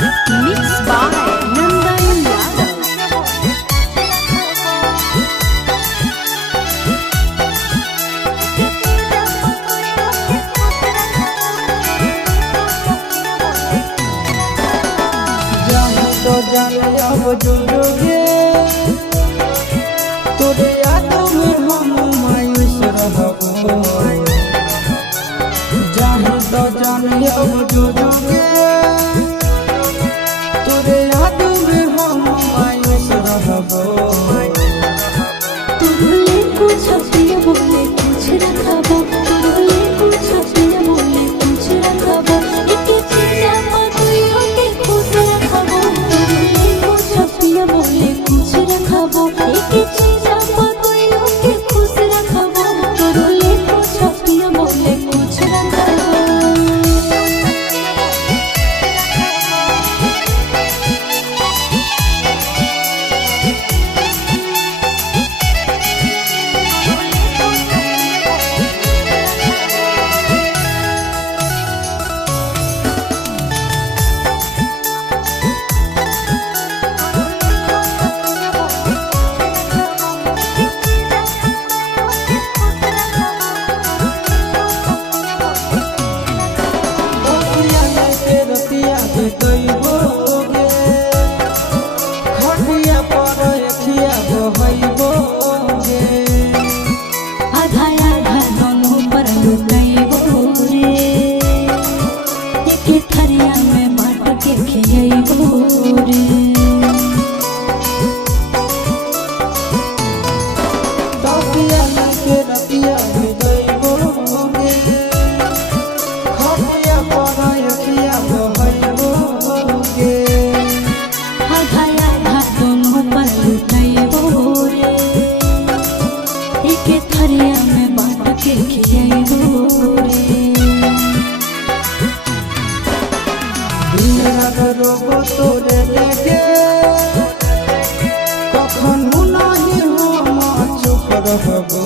Mixed by Nandan Yadav. जाने तो जाने अब जुड़ोगे तोरे यादों में हम मायूस रहबो। जाने तो जाने अब जुड़ोगे तोरे यादों में हम मायूस रहबो। तुरले कुछ पिया बोले कुछ रखबो, तुरले कुछ पिया बोले कुछ रखबो, एक चीजा मधुयो के खुश रखबो। तुरले कुछ पिया बोले कुछ रखबो, एक चीजा मधुयो के खुश रखबो। तुरले कुछ पिया बोले कुछ रखबो। तोरे लेके कखनो नहीं हम चुप रहबो।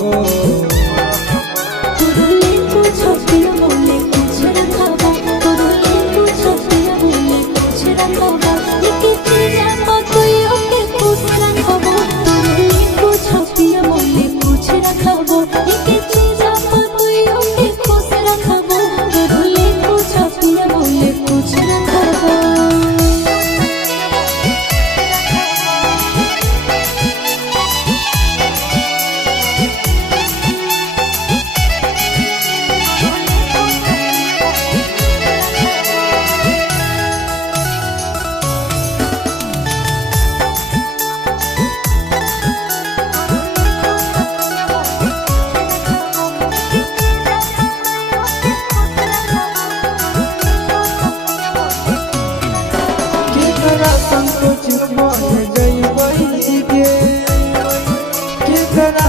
तुरले कुछ पिया बोले कुछ रखबो, तुरले कुछ पिया बोले कुछ रखबो, एक चीजा मधुयो के खुश रखबो। तुरले कुछ पिया बोले कुछ रखबो, एक चीजा मधुयो के खुश रखबो। तुरले कुछ पिया बोले कुछ रखबो।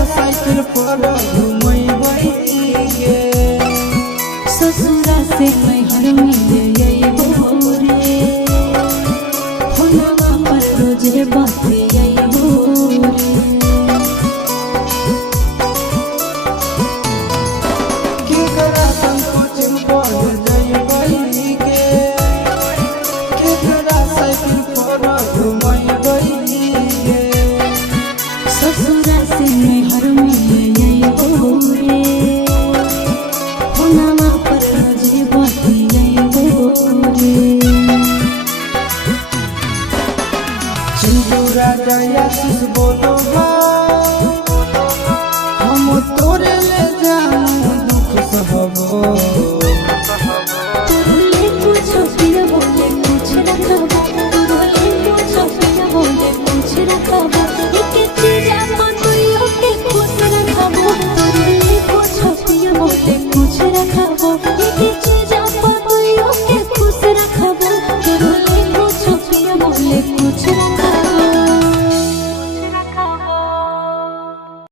साइकिल पर घुमैबै गे ससुरा से नैहर मिले अइबो रे, फोनवा पर रोजे बाते अइबो रे। केकरा संकोच बढ़ जइबै गे केकरा साइकिल पर घुमैबै गे ससुरा से नैहर मिले अइबो रे, फोनवा पर रोजे बाते अइबो रे। चिंटू राजा आशीष बोलो।